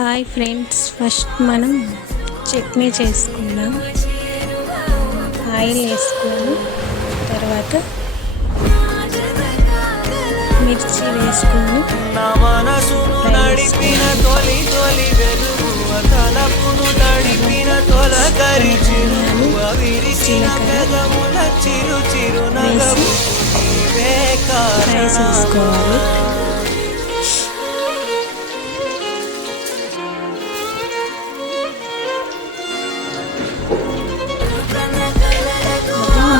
Hi friends, first మనం చట్నీ చేసుకుందాం. Oil వేసుకొని తర్వాత మిర్చి వేసుకొని ఫ్రై చేసుకోవాలి.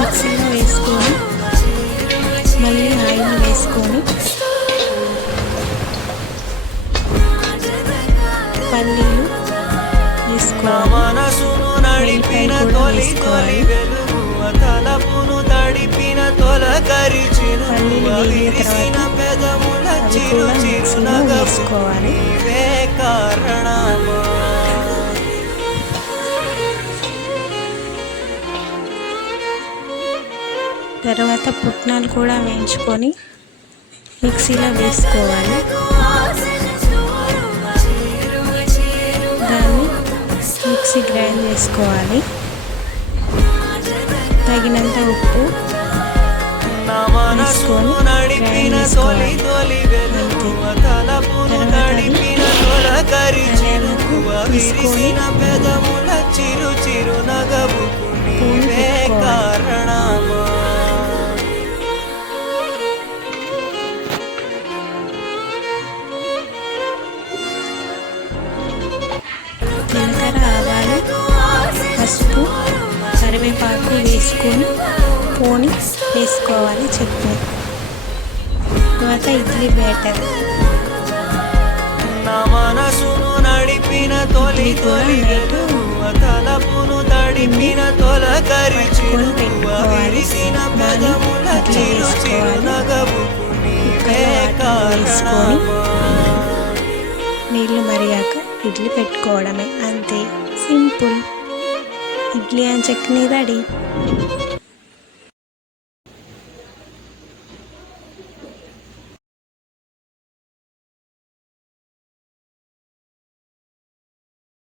మిక్సీలో వేసుకొని మళ్ళీ ఆయిల్ వేసుకొని పల్లీలు వేసుకోవాలి, వెల్లిపాయ కూడా వేసుకోవాలి. పల్లీలు వేగిన తర్వాత అవి కూడా మిక్సీలో వేసుకోవాలి. తర్వాత పుట్నాలు కూడా వేయించుకొని మిక్సీలో వేసుకోవాలి. దాన్ని మిక్సీ గ్రైండ్ చేసుకోవాలి. తగినంత ఉప్పు వేసుకొని గ్రైండ్ చేసుకోవాలి. తీసుకొని జీలకర్ర, ఆవాలు, పసుపు, కరివేపాకు వేసుకొని పోని వేసుకోవాలి చట్నీ. తర్వాత ఇడ్లీ బ్యాటర్, ఇడ్లీ కూడా నైట్ పట్టుకొని పెట్టుకోవాలి. దాన్ని ఇట్లా వేసుకోవాలి. కుక్కర్లో వాటర్ వేసుకొని నీళ్ళు మరిగాక ఇడ్లీ పెట్టుకోవడమే, అంతే, simple. Idli and chutney ready.